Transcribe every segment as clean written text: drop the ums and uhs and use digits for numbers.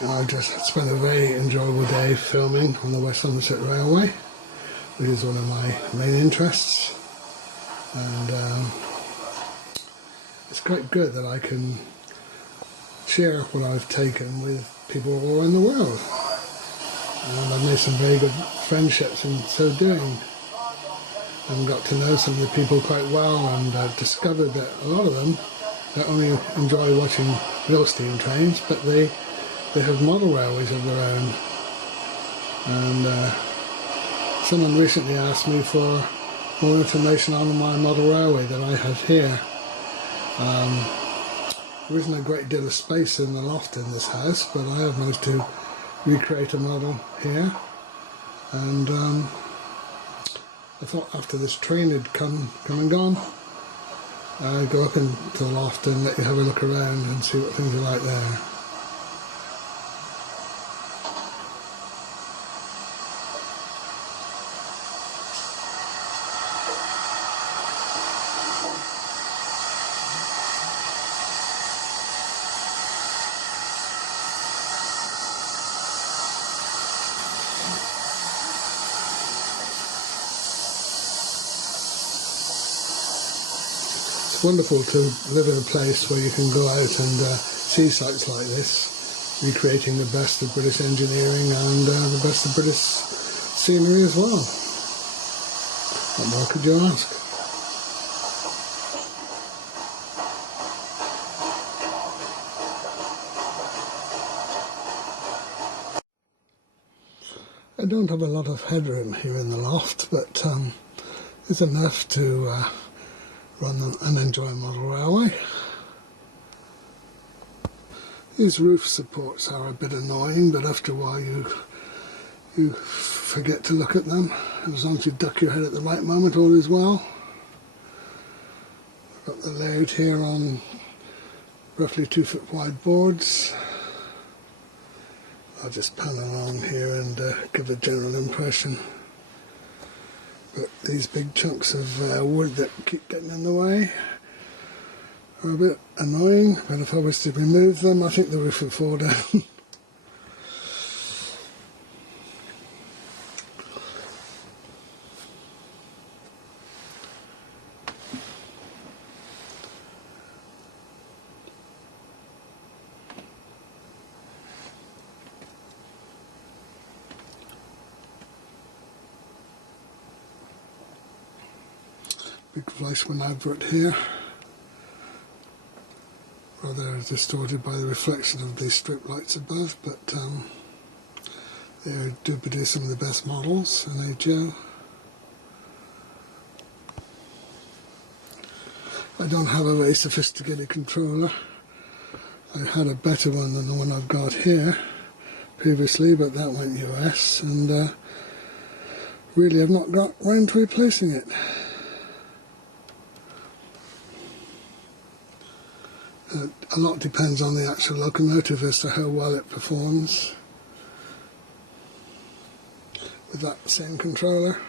And I just spent a very enjoyable day filming on the West Somerset Railway, which is one of my main interests. And it's quite good that I can share what I've taken with people all around the world. And I've made some very good friendships in so doing. And got to know some of the people quite well, and I've discovered that a lot of them not only enjoy watching real steam trains, but they have model railways of their own. And someone recently asked me for more information on my model railway that I have here. There isn't a great deal of space in the loft in this house, but I have managed to recreate a model here. And I thought after this train had come and gone, I'd go up into the loft and let you have a look around and see what things are like there. It's wonderful to live in a place where you can go out and see sites like this, recreating the best of British engineering and the best of British scenery as well. What more could you ask? I don't have a lot of headroom here in the loft, but there's enough to run and enjoy a model railway. These roof supports are a bit annoying, but after a while you forget to look at them. And as long as you duck your head at the right moment, all is well. I've got the layout here on roughly 2 foot wide boards. I'll just pan along here and give a general impression. But these big chunks of wood that keep getting in the way are a bit annoying, but if I was to remove them, I think the roof would fall down. Big Fleischmann advert here, rather distorted by the reflection of these strip lights above, but they do produce some of the best models in AGO. I don't have a very sophisticated controller. I had a better one than the one I've got here previously, but that went US, and really I've not got round to replacing it. A lot depends on the actual locomotive as to how well it performs with that same controller.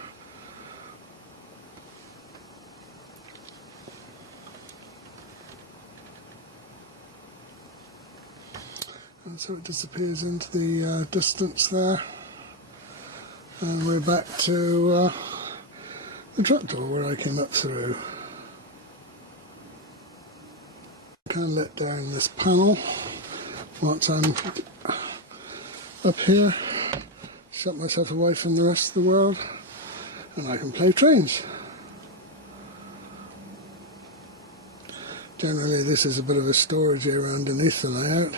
And so it disappears into the distance there, and we're back to the trapdoor where I came up through. I can let down this panel once I'm up here, shut myself away from the rest of the world, and I can play trains. Generally this is a bit of a storage area underneath the layout,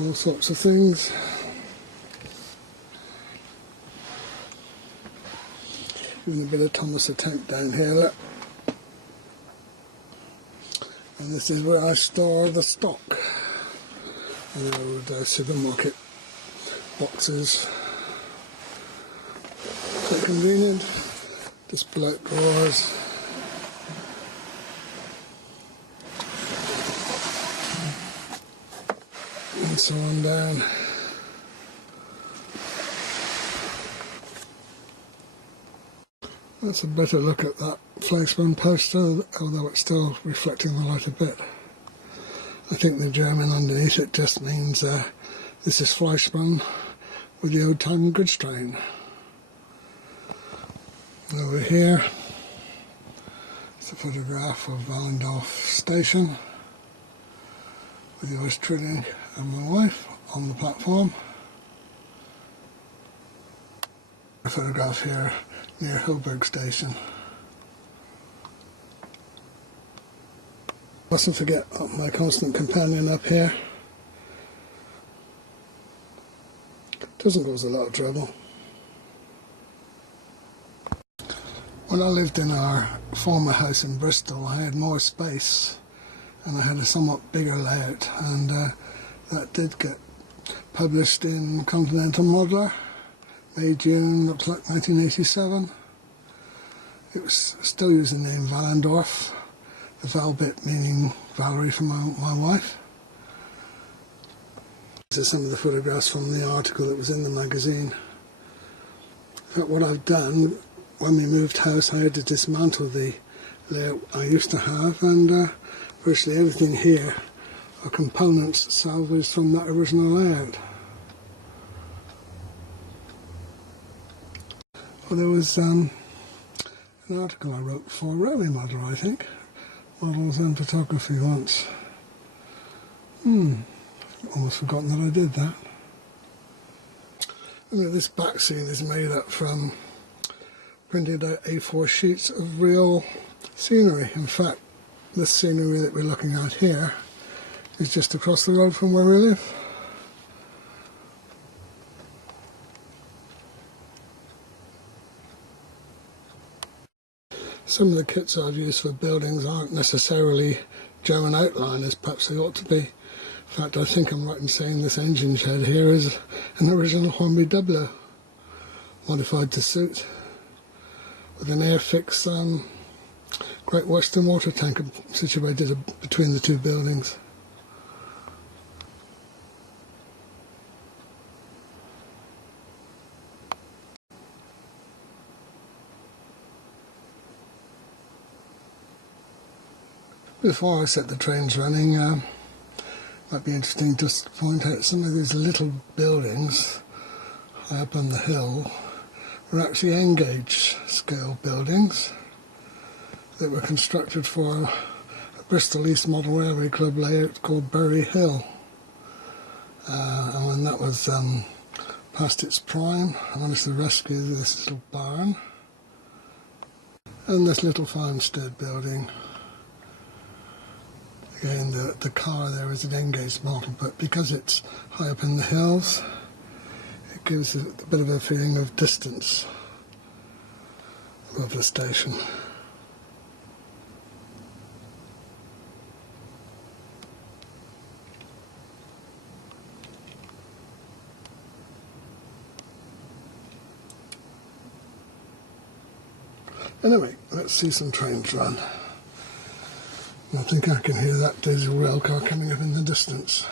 all sorts of things. Even a bit of Thomas the Tank down here, look. And this is where I store the stock. And old supermarket boxes. Quite convenient. Just pull out drawers. And so on down. That's a better look at that Fleischmann poster, although it's still reflecting the light a bit. I think the German underneath it just means This is fly spun with the old time goods train. Over here, it's a photograph of Valendorf station with the West Trilling and my wife on the platform. A photograph here near Hilberg station. Mustn't forget my constant companion up here. Doesn't cause a lot of trouble. When I lived in our former house in Bristol, I had more space and I had a somewhat bigger layout, and that did get published in Continental Modeler, May, June, looks like 1987. It was still using the name Valendorf, the Val bit meaning Valerie for my wife. These are some of the photographs from the article that was in the magazine. In fact, what I've done, when we moved house, I had to dismantle the layout I used to have, and virtually everything here are components salvaged from that original layout. Well, there was an article I wrote for Railway Modeler, I think. Models and Photography once. Almost forgotten that I did that. And this back scene is made up from printed out A4 sheets of real scenery. In fact, this scenery that we're looking at here is just across the road from where we live. Some of the kits I've used for buildings aren't necessarily German outline as perhaps they ought to be. In fact, I think I'm right in saying this engine shed here is an original Hornby Doubler, modified to suit, with an air-fix Great Western water tank situated between the two buildings. Before I set the trains running, might be interesting just to point out some of these little buildings high up on the hill were actually N-gauge scale buildings that were constructed for a Bristol East Model Railway Club layout called Bury Hill. And when that was past its prime, I managed to rescue this little barn and this little farmstead building. Again, the car there is an N-gauge model, but because it's high up in the hills, it gives it a bit of a feeling of distance above the station. Anyway, let's see some trains run. I think I can hear that diesel rail car coming up in the distance.